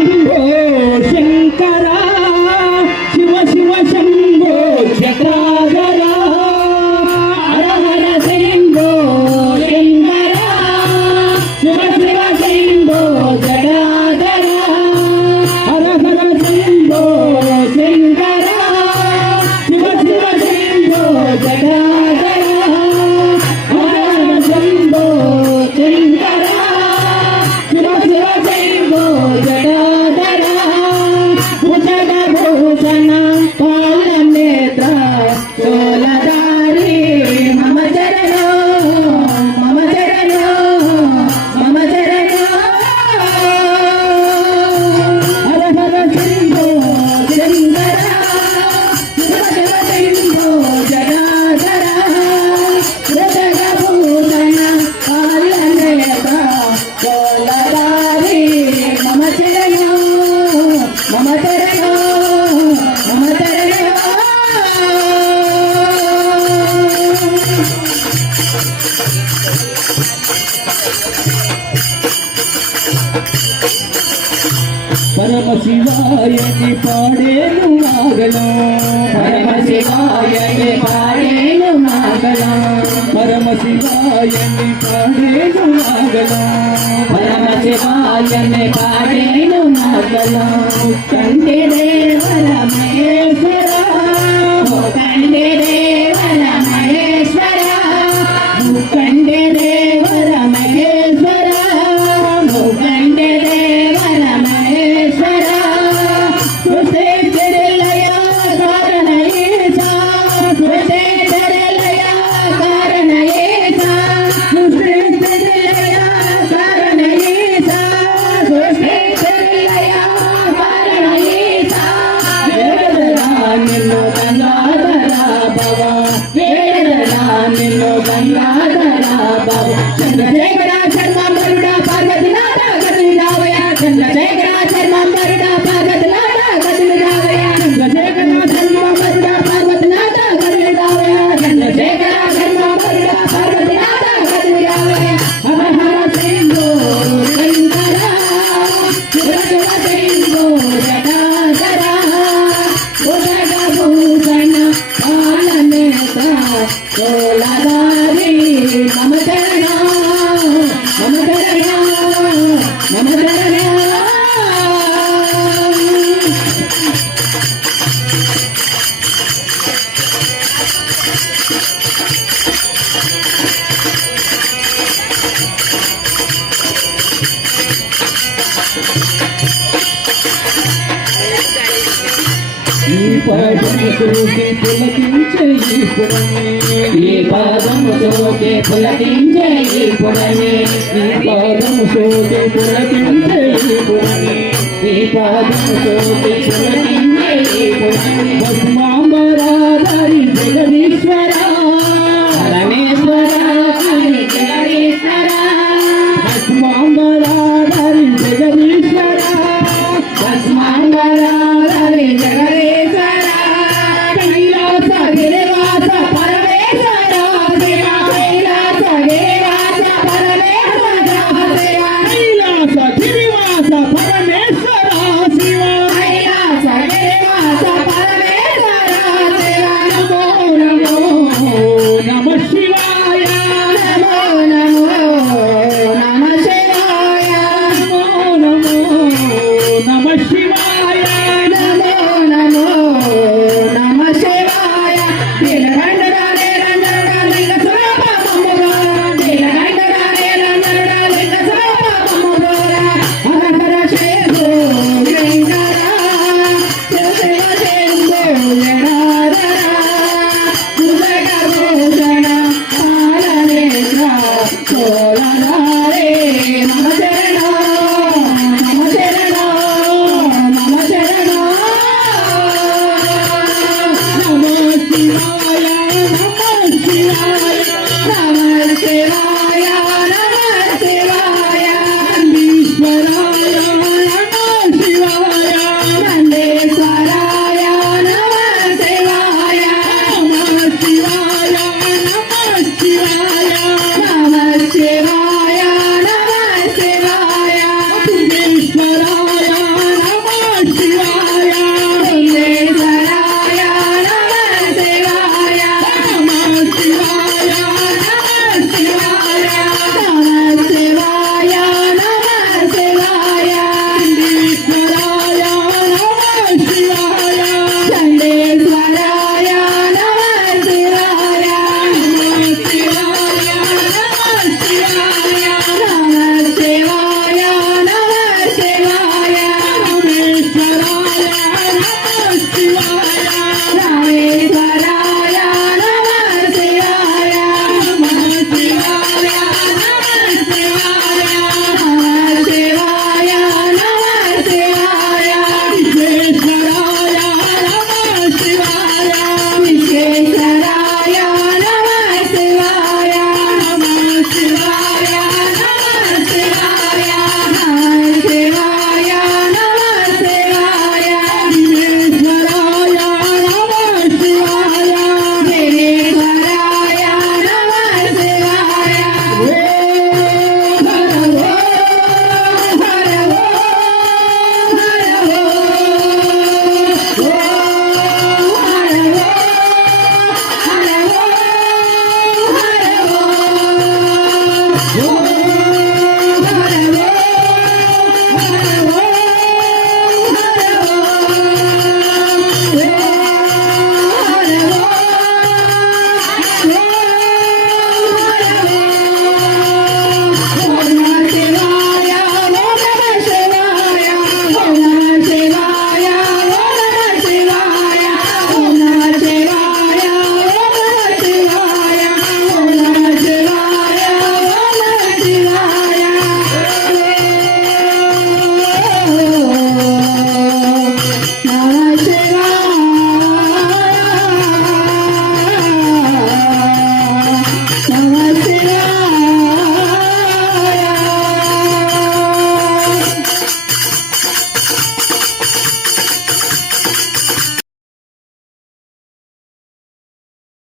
शंभो शंकरा शिव शिव शंभो जटाधरा हर हर शंभो शंकरा शिव शिव शंभो जटाधरा हर हर शंभो शंकरा शिव शिव शंभो जटाधरा हर हर शंभो शंकरा शिव शिव शंभो जटाधरा भुजग भूषण पालनेत्र चोलधारी मम चरणो मम चरणो मम चरणो हर हर शंभो शंकरा शिव शिव शंभो जटाधरा भुजग भूषण पालनेत्र चोलधारी मम चरणो मम चरणो मम चरणो परम शिवायनि पाडेनु नागलो परम शिवायनि पाडेनु नागलो परम शिवायनि पाडेनु नागलो परम शिवायनि पाडेनु नागलो कंडे देवर महेश्वर कंडे देवर महेश्वर कंडे देवर महेश्वर कंडे देवर महेश्वर तुझे तेरे लया कारण ऐसा तुझे तेरे लया कारण ऐसा तुझे तेरे लया कारण ऐसा तुझे तेरे लया कारण ऐसा वेदना निन्नु गंगाधरा भवा वेदना निन्नु गंगाधरा भवा चंद्रशेखरा शर्मा मरुड़ा पार्वतीनाथ गतिरावया चंद्रशेखरा शर्मा मरुड़ा पार्वतीनाथ गतिरावया चंद्रशेखरा शर्मा मरुड़ा पार्वतीनाथ गतिरावया चंद्रशेखरा शर्मा मरुड़ा पार्वतीनाथ गतिरावया हर हर शंभो शंकरा शिव शिव शंभो जटाधरा भुजग भूषण पालनेत्र चोलधारी मम चरणो मम चरणो मम चरणो ఈ పాదము సోకే పులకించే ఈ పుడమే ఈ పాదము సోకే పులకించే ఈ పుడమే ఈ పాదము సోకే పులకించే ఈ పుడమే ఈ పాదము సోకే పులకించే ఈ పుడమే భస్మాంబరాధారి జగదీశ్వర